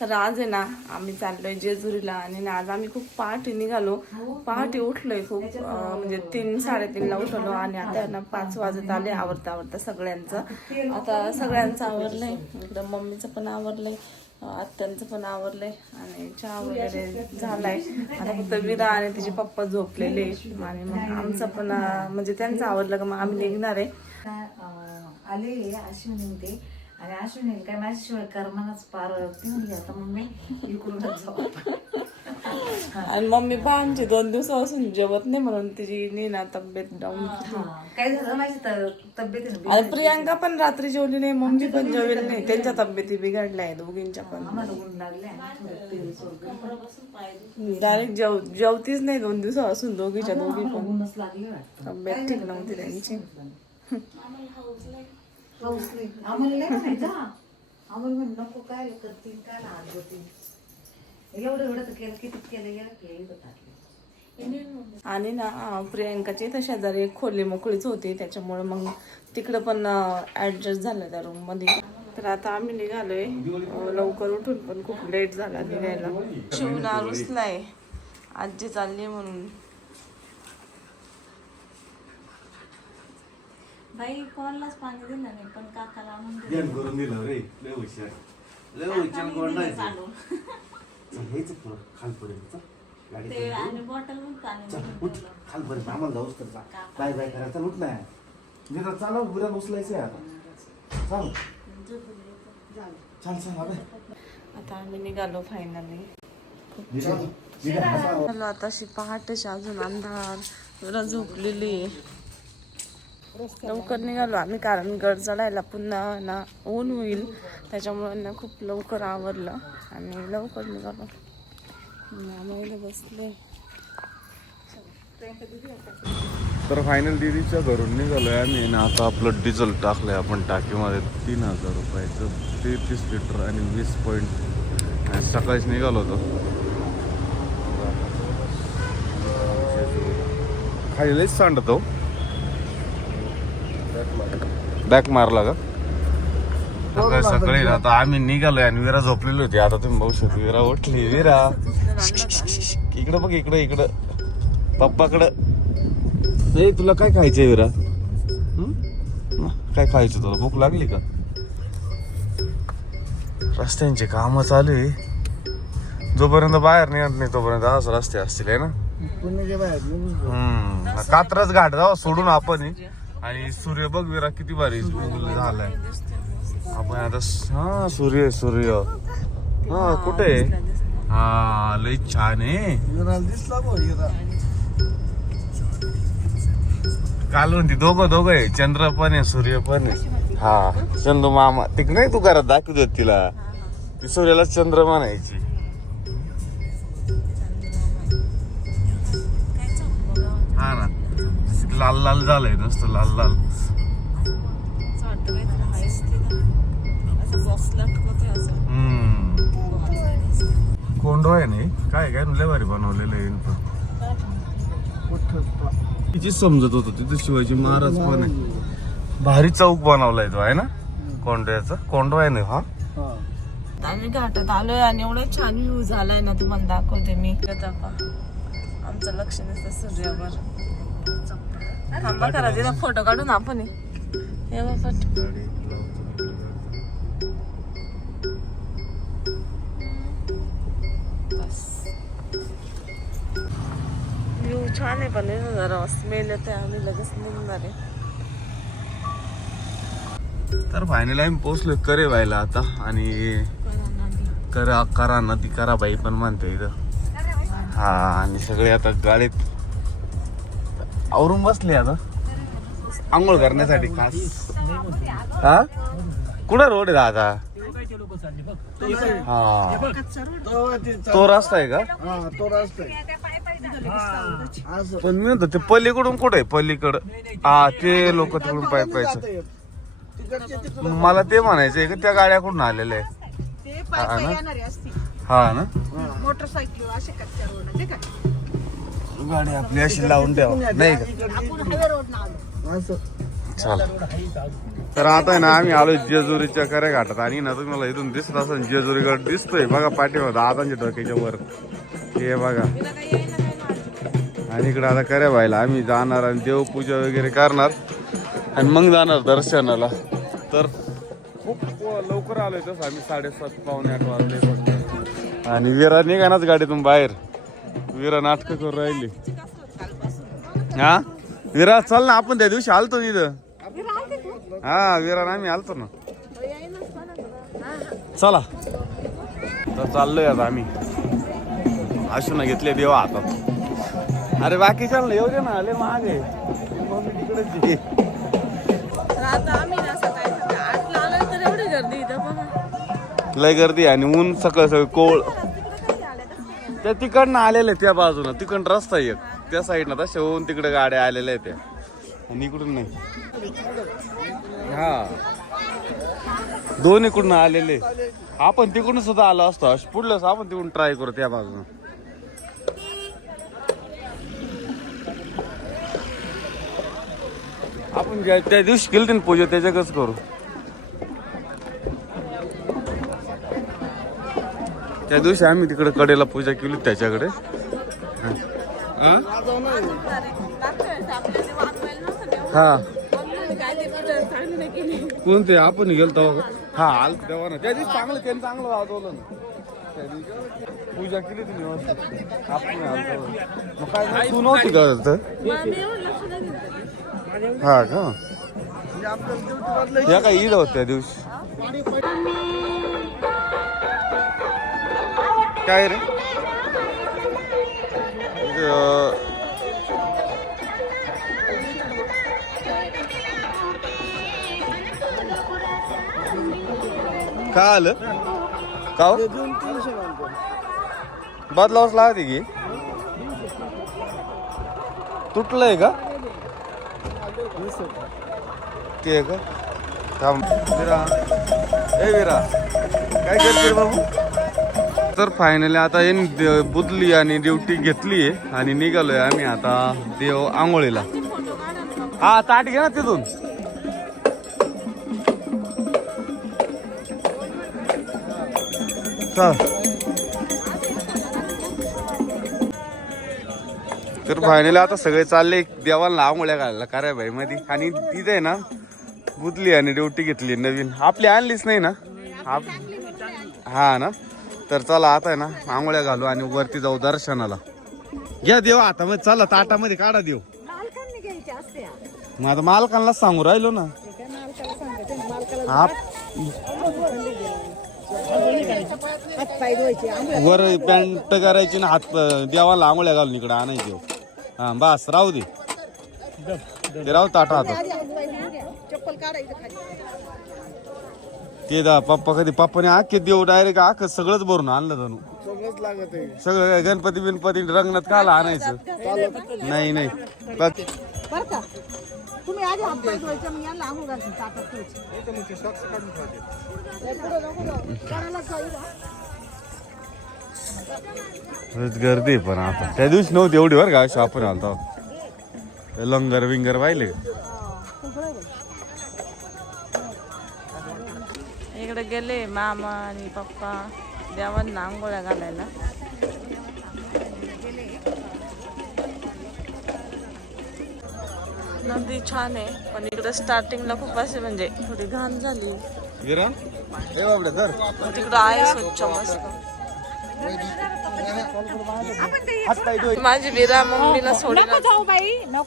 तर आज आहे ना आम्ही चाललोय जेजुरीला आणि आज आम्ही खूप पहाटे निघालो. पहाटे उठलोय खूप म्हणजे 3-3:30ला उठलो आणि आता ना 5 वाजत आले आवरता आवरता सगळ्यांचं. आता सगळ्यांचं आवरलंय, इकडं मम्मीचं पण आवरलंय, आत्यांचं पण आवरलंय आणि चहा वगैरे झालाय. आता फक्त विरा आणि तिचे पप्पा झोपलेले आणि मग आमचं पण म्हणजे त्यांचं आवरलं का मग आम्ही निघणार आहे. आले अश्विनी ते आणि अश्विनी काय माझ्याशिवाय करमानाच पार ती म्हणली आता मम्मी इकडूनच जाऊ. आणि मम्मी पण आमची 2 दिवसापासून जेवत नाही म्हणून तिची ना तब्येत डाऊन. काय झालं माझी तब्येत आणि प्रियांका पण रात्री जेवली नाही, मम्मी पण जेवली नाही, त्यांच्या तब्येती बिघडल्या आहे दोघींच्या पण. आम्हाला ऊन लागले डायरेक्ट जेवतीच नाही 2 दिवसापासून दोघी पण. ऊनच लागले वाटतं तब्येत ठीक नव्हती त्यांची. आम्हाला नाही म्हणायचं आम्हाला म्हण नको काय करतील काय आज होतील एवढं एवढं तर केलं किती केलं आणि ना प्रियांकाची तर शेजारी एक खोली मोकळीच होती त्याच्यामुळे मग तिकडं पण ऍडजस्ट झालं त्या रूम मध्ये. तर आता आम्ही निघालोय लवकर उठून पण खूप लेट झाला निघायला. शिवना रुसलाय आजी चालली म्हणून. बाई कोणालाच पाणी दिलं नाही पण काकाला ध्यान करून दिलं रे. लय हुशार कोण नाही हेच खालपर्यंत ते आणि बॉटल पण पाणी खालपर्यंत आम्हाला जाऊच तर बाय बाय करायचा उठ नाही मी चालव बुऱ्या उचलायचंय आता चाल छान छान आता आम्ही निघालो फायनली. निघालो आता अशी पहाटेची अजून अंधार जरा झोपलेली आहे. लवकर निघालो आम्ही कारण गड चढायला पुन्हा ना ऊन होईल त्याच्यामुळे ना खूप लवकर आवरलं आणि लवकर निघालो. आम्ही बसले. तर फायनल दीदीच्या घरून निघालोय आम्ही ना. आता आपलं डिझेल टाकलंय आपण टाकीमध्ये 3000 रुपयाचं 33 लिटर आणि 20 पॉईंट. सकाळीच निघालो होतो. खालीच सांडतो बॅक मारला का सकाळी सकाळी. आता आम्ही निघालोय आणि विरा झोपलेली होती. आता तुम्ही बघू शकता विरा उठली. विरा इकडं बघ इकडं पप्पाकडं. तुला काय खायचंय विरा? काय खायचं तुला? भूक लागली का? रस्त्यांची कामं चालू आहे. जोपर्यंत बाहेर निघत नाही तोपर्यंत असं रस्ते असतील आहे ना. कात्रज घाट जाऊ सोडून आपण आणि सूर्य बघ विरा किती भारी झालाय. आपण आता सूर्य हा कुठे हा लय छान आहे. काल म्हणते दोघं आहे चंद्र पण आहे सूर्य पण आहे. हा चंद्र मामा तिक नाही तू घरात दाखवत होत तिला ती सूर्याला चंद्र म्हणायची. हा ना लाल लाल झालंय नुसतं लाल लाल. कोंडो आहे नाही काय काय लय भारी बनवलेलं आहे. तिची समजत होत तिथे शिवाजी महाराज पण आहे. भारी चौक बनवलाय तो आहे ना कोंडोचा. कोंडो आहे ना हा. आम्ही घाटात आलोय आणि एवढं छान व्ह्यू झालाय ना तुम्हाला दाखवते मी. आमचं लक्ष नसतं सूर्यावर. थांबा करा तिला फोटो काढून आपण व्ह्यू छान आहे पण जरा स्मेल येते आम्ही लगेच निघणार आहे. तर फायनली आम्ही पोहोचलोय करे व्हायला आता. आणि करा नदी कराबाई पण म्हणते इथं. हा आणि सगळे आता गाडीत आवरून बसले आता आंघोळ करण्यासाठी खास. हा कुठं रोड आहे दादा? हा तो रस्ता आहे का? तो रस्ता पण मी म्हणतो ते पलीकडून कुठे आहे? पलीकडं हा ते लोक तिकडून पाय पायचं. मला ते म्हणायचंय का त्या गाड्या कुठून आलेल्या आहे? हा ना मोटरसायकल असे गाडी आपली अशी लावून ठेवा नाही का? चला तर आता आहे ना आम्ही आलो जेजुरीच्या कऱ्या घाटात आणि ना तुम्हाला इथून दिसत असेल जेजुरी गड दिसतोय बघा पाठीवर दादांच्या डोक्याच्या वर हे बघा. आणि इकडे आता कऱ्या व्हायला आम्ही जाणार आणि देवपूजा वगैरे करणार आणि मग जाणार दर्शनाला. तर खूप लवकर आलोय तसं आम्ही 7:30 पावणे 8 वाजले फक्त. आणि विरा निघानाच गाडीतून बाहेर. विरा नाटकं करून राहिली. हा विरा चल ना आपण त्या दिवशी आलतो इथं. हा विरा आम्ही आलतो ना. चला तर चाललोय आता आम्ही. आशून घेतले देवा हातात. अरे बाकी चाल ना येऊ दे ना आले मागे मग तिकडेच ये. लय गर्दी आणि ऊन सगळं कोळ. त्या तिकडनं आलेले त्या बाजूला तिकडं रस्ता एक त्या साईडनं तशा होऊन तिकडे गाड्या आलेल्या आहेत त्या आणि इकडून नाही. हा दोन इकडून आलेले. आपण तिकडून सुद्धा आलो असतो पुढलं आपण तिकडून ट्राय करू त्या बाजून. आपण त्या दिवशी केली ना पूजा त्याच्याकच करू. त्या दिवशी आम्ही तिकडे कडेला पूजा केली त्याच्याकडे. हा कोणते आपण गेलतो हा आल तेव्हा ना त्या दिवशी चांगलं केलं चांगलं वाजवलं ना. त्या दिवशी पूजा केली तुम्ही व्यवस्थित आपण आलतो. मग काय तू नव्हती का? हा का या काय ईद होत त्या दिवशी. काय रे काय आलं का बदलावच लागते की तुटलंय का ते का थांब विरा ए विरा काय करते बाबू. तर फायनली आता यांनी बुदली आणि ड्युटी घेतली आणि निघालोय आम्ही आता देव आंघोळीला. हा ताट घे ना तिथून. तर फायनली आता सगळे चालले देवाला आंघोळ्या घालायला कार्या भाई मध्ये. आणि तिथे आहे ना बुदली आणि ड्युटी घेतली नवीन आपली आणलीच नाही ना. हा ना तर चला आता आहे ना आंघोळ्या घालू आणि वरती जाऊ दर्शनाला. घ्या देव आता मग चला ताटामध्ये काढा देव. मग आता मालकांनाच सांगू राहिलो ना. वर पॅन्ट करायची ना हात देवाला आंघोळ्या घालून इकडे आणायची. हा बस राहू दे ते राहू ताटा हातात. ते पप्पा कधी पप्पाने आखे देऊ डायरेक्ट आख सगळंच भरून आणलं जणू. सगळं गणपती बिनपती रंगणात काला आणायचं नाही नाही. तुम्ही आधी हात पाय धुवायचे मग यांना आंघोळ घालून ताटात ठेवायची. गर्दी पण आता त्या दिवशी नव्हती एवढी बरं का. आपण आलतो लंगर विंगर वाहिले. इकडे गेले मामा आणि पप्पा देवांना आंघोळ्या घालायला. नदी छान आहे पण इकडे स्टार्टिंगला खूप असे म्हणजे थोडी घाण झाली. तिकडं आहे स्वच्छ मस्त. माझी विरा मम्मीला सोडणार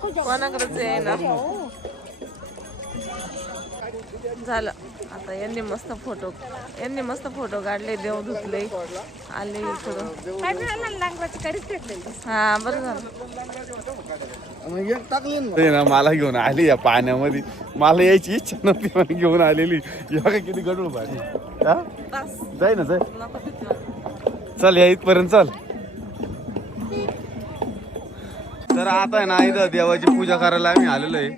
कोणाकडेच आहे ना. झालं आता यांनी मस्त फोटो काढले देव धुतले आले इकडं. हा बरं झालं ना मला घेऊन आली या पाण्यामध्ये. मला यायची इच्छा नव्हती पण घेऊन आलेली. या किती गडूळ भारी जाय ना जाय. चल या इथपर्यंत चल. तर आता आहे ना इथं देवाची पूजा करायला आम्ही आलेलो आहे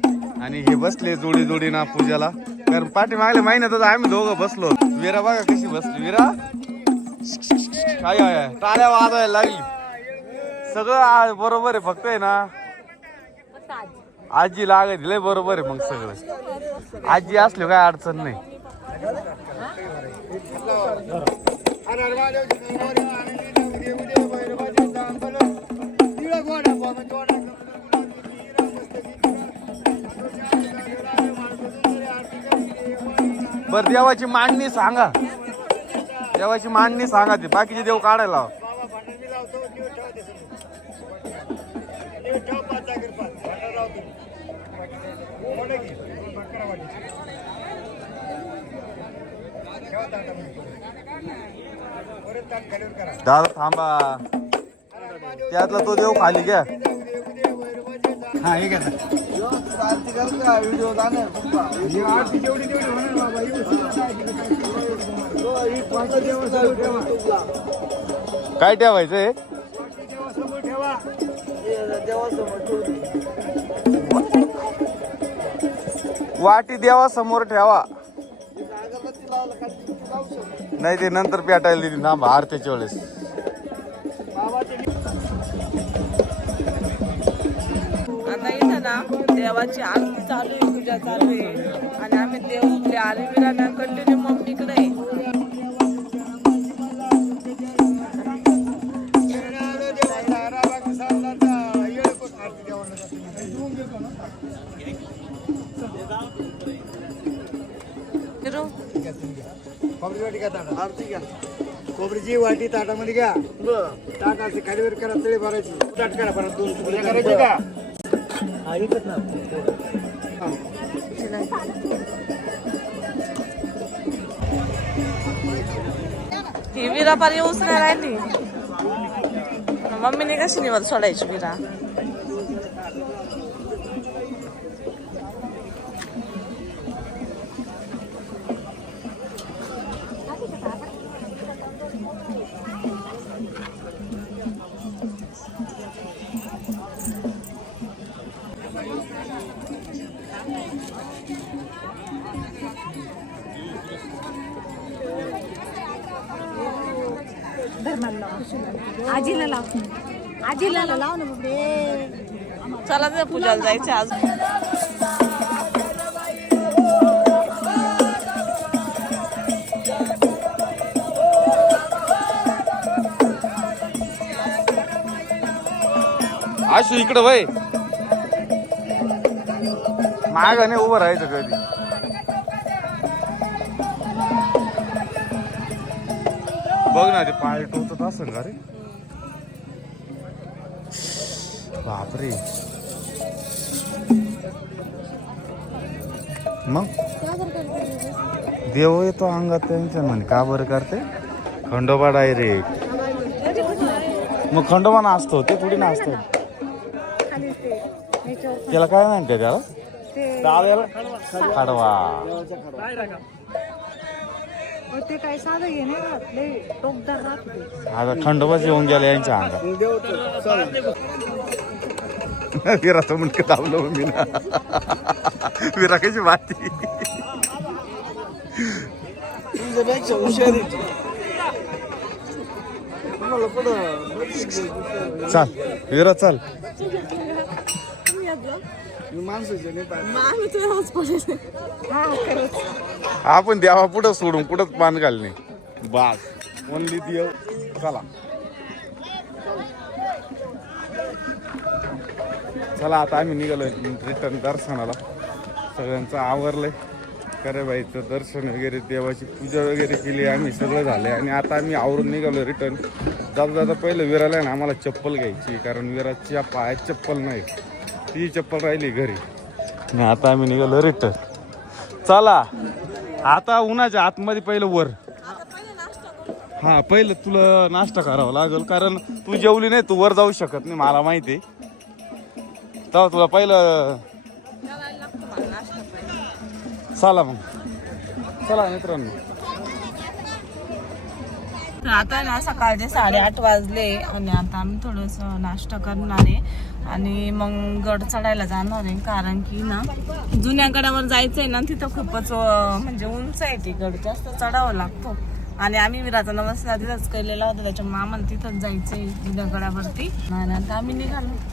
आणि हे बसले जोडी जोडी ना पूजाला. कारण पाठी मागल्या महिन्यातच आम्ही दोघं बसलो. विरा बघा कशी बसली. विरा काय टाळ्या वाजवायला लागली. सगळं बरोबर आहे फक्त आहे ना आजी लागत लय बरोबर आहे मग सगळं. आजी असलो काय अडचण नाही. बर देवाची मांडणी सांगा, देवाची मांडणी सांगा. ती बाकीचे देव काढायला लावा. दादा थांबा, त्यातला तो देव खाली घ्या. हा हे घ्या व्हिडिओ काय ठेवायचंय? वाटी देवा समोर ठेवा. नाही ते नंतर पेटायला दिली ना आरतीच्या वेळेस. आता इथं ना देवाची आरती चालू आहे, पूजा चालू आहे आणि आम्ही देव आले बिराना कंटिन्यू मम्मीकडे आहे. कोबरीची वाटी ताटामध्ये घ्या. ताट असे खालीवर करा, तळी भरायची. ताट करा परत 2 तुकडे करायचे का? हा इथंच ना. ही विरा पार येऊच नाही राहिली. मम्मीने कशी निवड सोडायची विरा. आजीला लाव, आजीला लाव ना बाबे. चला ते पूजाला जायचे आज. आशू इकडं वय मागाने उभं राहायचं कधी. बघ ना ते पाय टोचत असेल का रे. बापरे. मग देव येतो अंगात त्यांच्या म्हणे. का बरं करते? खंडोबा डायरेक्ट. मग खंडोबा नाचतो ते थोडी नाचतो. त्याला काय म्हणते त्याला? खडवा. ते काय साधं घे नाही टोकदार राहत. आता खंडोबाच येऊन गेला यांच्या अंगात. विराचं मुंडकं दाबलं मी ना. विरा कशी वाटते. तुमच्यापेक्षा हुशारी. चाल विरा चाल. आपण देवा पुढं सोडून कुठंच पान घालणे. बास ओनली देव. चला चला आता आम्ही निघालोय रिटर्न दर्शनाला. सगळ्यांचं आवरलंय. करेबाईचं दर्शन वगैरे, देवाची पूजा वगैरे केली आम्ही, सगळं झालंय. आणि आता आम्ही आवरून निघालो रिटर्न. जाता पहिलं विराला ना आम्हाला चप्पल घ्यायची, कारण विराच्या पायात चप्पल नाही. ती चप्पल राहिली घरी. आणि आता आम्ही निघालो रिटर्न. चला आता उन्हाच्या आतमध्ये पहिलं वर. हा पहिलं तुला नाश्ता करावा लागेल, कारण तू जेवली नाही, तू वर जाऊ शकत नाही मला माहिती. तेव्हा तुला पहिलं. चला मग चला मित्रांनो. तर आता ना सकाळचे 8:30 वाजले आणि आता आम्ही थोडंसं नाश्ता करणार आहे आणि मग गड चढायला जाणार आहे. कारण की ना जुन्या गडावर जायचं आहे ना, तिथं खूपच म्हणजे उंच आहे. ती गड जास्त चढावं लागतो. आणि आम्ही विराचा नमस्कार तिथंच केलेला होता, त्याच्यामुळे आम्हाला तिथंच जायचं आहे जुन्या गडावरती. आणि आता आम्ही निघालो.